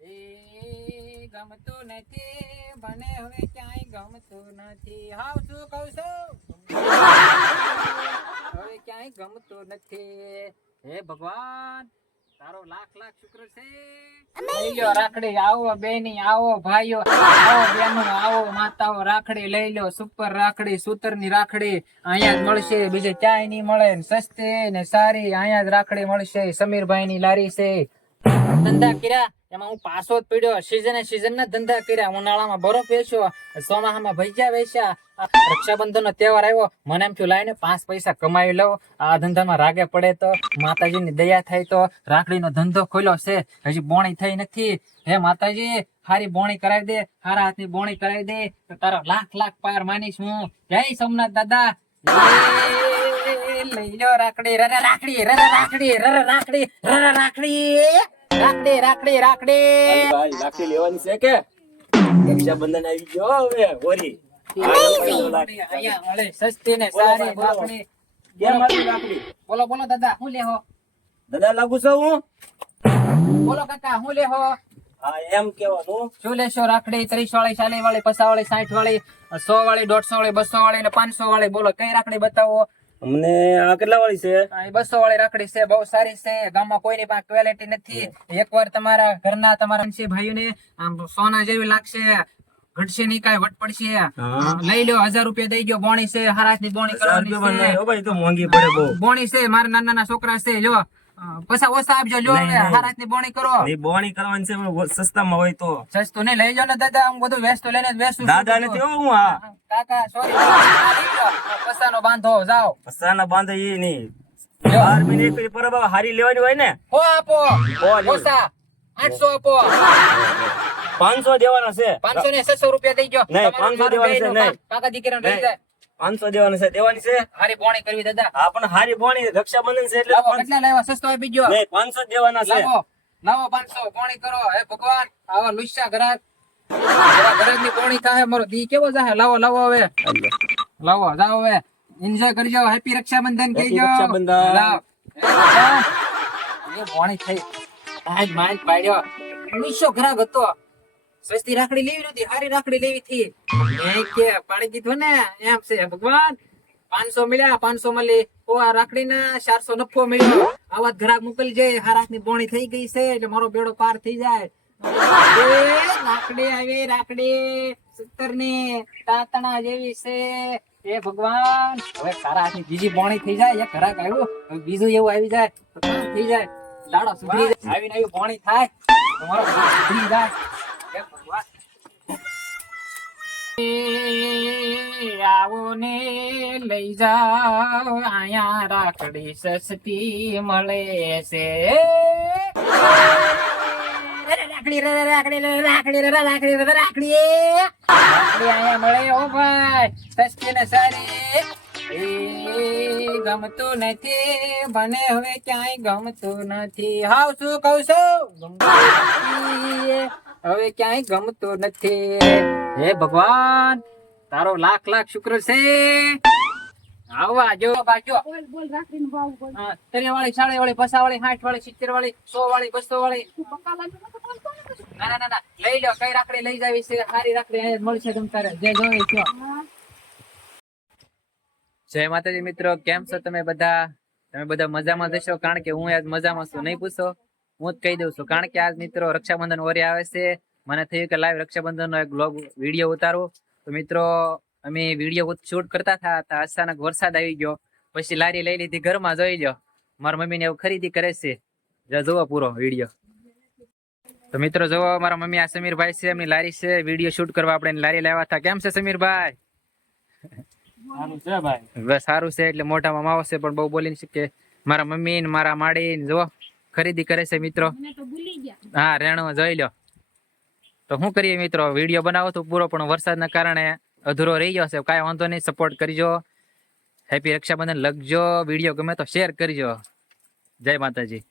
એ ગમતું નથી મને હવે ક્યાંય ગમતું નથી હાવ શું કહું છું ક્યાંય ગમતું નથી. હે ભગવાન. તારો લાખ લાખ શુક્ર છે. લઈ લો રાખડી આવો બેની આવો ભાઈઓ આવો બેનો આવો માતાઓ રાખડી લઈ લો સુપર રાખડી સૂતરની રાખડી અહીંયા જ મળશે બીજે ક્યાંય નહીં મળે ને સસ્તી ને સારી અહીંયા જ રાખડી મળશે સમીરભાઈ ની લારી છે. ધંધા કર્યા. એમાં હું પાછો જ પીડ્યો. સીઝને સીઝન ના ધંધા કર્યા. ઉનાળામાં બરફ વેચ્યો. ચોમાસામાં ભજીયા વેચ્યા. આ રક્ષાબંધન નો તહેવાર આવ્યો. મને એમ થયું લાવીને પાંચ પૈસા કમાવી લઉં. આ ધંધામાં રાગે પડે તો માતાજીની દયા થાય તો રાખડીનો ધંધો ખોલ્યો છે. હજી બોણી થઈ નથી. હે માતાજી, હારી બોણી કરાવી દે. હારા હાથની બોણી કરાવી દે. તો તારો લાખ લાખ પાર માનીશ હું. જય સોમનાથ દાદા. લઈ લો રાખડી. રરા રાખડી રરા રાખડી રરા રાખડી રરા રાખડી. રાખડી રાખડી રાખડી. ભાઈ રાખડી લેવાની છે કે? રક્ષાબંધન આવી ગયો હવે હોરી સસ્તી ને સારી રાખડી. કેમ આવી રાખડી? બોલો બોલો દાદા હું લેહો? દાદા લાગુ છું હું? બોલો કાકા હું લેહો? હા એમ કેવાનું શું લેશો રાખડી? ત્રીસ વાળી ચાલીસ વાળી પચાસ વાળી સાઠ વાળી સો વાળી દોઢસો વાળી બસો વાળી ને પાંચસો વાળી બોલો કઈ રાખડી બતાવો? અમને આ કેટલા વાળી છે? આ બસો વાળી રાખડી છે બહુ સારી છે. ગામમાં કોઈની પાસે ક્વોલિટી નથી. એકવાર તમારા ઘરના તમારા અંશી ભાઈઓને આમ સોના જેવી લાગશે. ઘટશે નહીં કાંઈ વટ પડશે. લઈ લો હજાર રૂપિયા દઈ ગયો. બોણી છે હરાશની બોણી કરવાની છે. પણ નહીં, હો ભાઈ તો મોંઘી પડે બહુ. બોણી છે મારા નાના છોકરા છે લ્યો. અ, પૈસા ઓછા આપજો લ્યો હારાતની બોણી કરો. નહીં બોણી કરવાની છે સસ્તામાં હોય તો. સસ્તું નહીં લઈ જાઓ ને દાદા હું બધું વેસ્ટ લઈને વેસ્ટ દાદા. નથી હો હું કાકા સોરી પસાનો બાંધો જાઓ. પસાનો બાંધે એ નહીં. બાર મહિને પર હારી લેવાની હોય ને. હો આપો. ઓછા. આઠસો આપો. પાંચસો દેવાના છે. પાંચસો ને છસો રૂપિયા દઈ ગયો નહીં, પાંચસો 500 છે, નહીં. કાકા- દીકરા રહી જાય. પાંચસો દેવાની છે દેવાની છે? હારી બોણી કરવી દાદા. હા પણ હારી બોણી રક્ષાબંધન છે એટલે કેટલા લાવ્યા? સસ્તો આપી ગયો નહીં પાંચસો દેવાના છે. લાવો પાંચસો. બોણી કરો. હે ભગવાન આવા લુસ્યા ગ્રાહક થાય મારો દી કેવો જાય લાવો લાવો હવે. લાવો જાઓ હવે. એન્જોય કરજો. હેપી રક્ષાબંધન કહેજો. રક્ષાબંધન. એ થઈ. આજ પાડ્યો. નીશો ગ્રાહક હતો. સસ્તી રાખડી લેવી નતી હારી રાખડી લેવી થી મેં કે પાડી દીધું ને એમ છે ભગવાન પાંચસો મળ્યા પાંચસો મળી. ઓ આ રાખડી ના ચારસો નફો મળ્યો. આવા ઘરાક મોકલી જાય હારાકની બોણી થઈ ગઈ છે એટલે મારો બેડો પાર થઈ જાય. એ રાખડી આવી રાખડી સત્તરની તાતણા જેવી છે. એ ભગવાન હવે તારા હાથની બીજી બોણી થઈ જાય એક ગ્રાહક આવ્યું બીજું એવું આવી જાય થઈ જાય. દાડો સુધરી જાય આવીને આવી બોણી થાય તમારો સુધરી જાય. આવો ને લઈ જાઓ. અહીંયા રાખડી સસ્તી મળે છે. રાખડી રે રાખડી રે રાખડી રે રાખડી રે રાખડી. રાખડી આયા મળે ઓ ભાઈ. સસ્તી ને સારી. ગમતું નથી. મને હવે ક્યાંય ગમતું નથી. હાવ શું કહું છું. હવે ક્યાંય ગમતું નથી. હે ભગવાન તારો લાખ લાખ શુક્ર છે. આવવા જો બાજો બોલ બોલ રાખડીનો ભાવ બોલ. હા, તેરી વાળી સાડી વાળી પસા વાળી સાઠ વાળી સિત્તેર વાળી સો વાળી બસો ને. ના ના લઈ લો કઈ રાખડી લઈ જાવી છે? સારી રાખડી મળશે તમ તારે. જે. જોઈએ છો જય માતાજી મિત્રો કેમ છો તમે બધા? તમે બધા મજામાં જશો કારણ કે હું આજ મજામાં છું. નહીં પૂછો? હું જ કહી દઉં છું. કારણ કે આજ મિત્રો રક્ષાબંધન ઓરી આવે છે. મને થયું કે લાઈવ રક્ષાબંધનનો એક બ્લોગ વીડિયો ઉતારો. તો મિત્રો અમે વીડિયો શૂટ કરતા હતા તો અચાનક વરસાદ આવી ગયો. પછી લારી લઈ લીધી ઘરમાં જોઈ લો મારા મમ્મીને એવું ખરીદી કરે છે. જોવો જુઓ પૂરો વીડિયો તો મિત્રો જોવો મારા મમ્મી આ સમીરભાઈ છે એમની લારી છે. વીડિયો શૂટ કરવા આપણે લારી લાવ્યા હતા કેમ છે સમીરભાઈ? સારું છે ભાઈ. સારું છે એટલે મોઢામાં માવો છે પણ બહુ બોલી શકે મારા મમ્મી ને મારા માડી ને જો ખરીદી કરે છે મિત્રો? હા રેણું જોઈ લો તો શું કરીએ મિત્રો? વીડિયો બનાવો તો પૂરો પણ વરસાદના કારણે અધૂરો રહી ગયો છે. કાંઈ વાંધો નહીં સપોર્ટ કરજો. હેપી રક્ષાબંધન લખજો. વીડિયો ગમે તો શેર કરજો. જય માતાજી.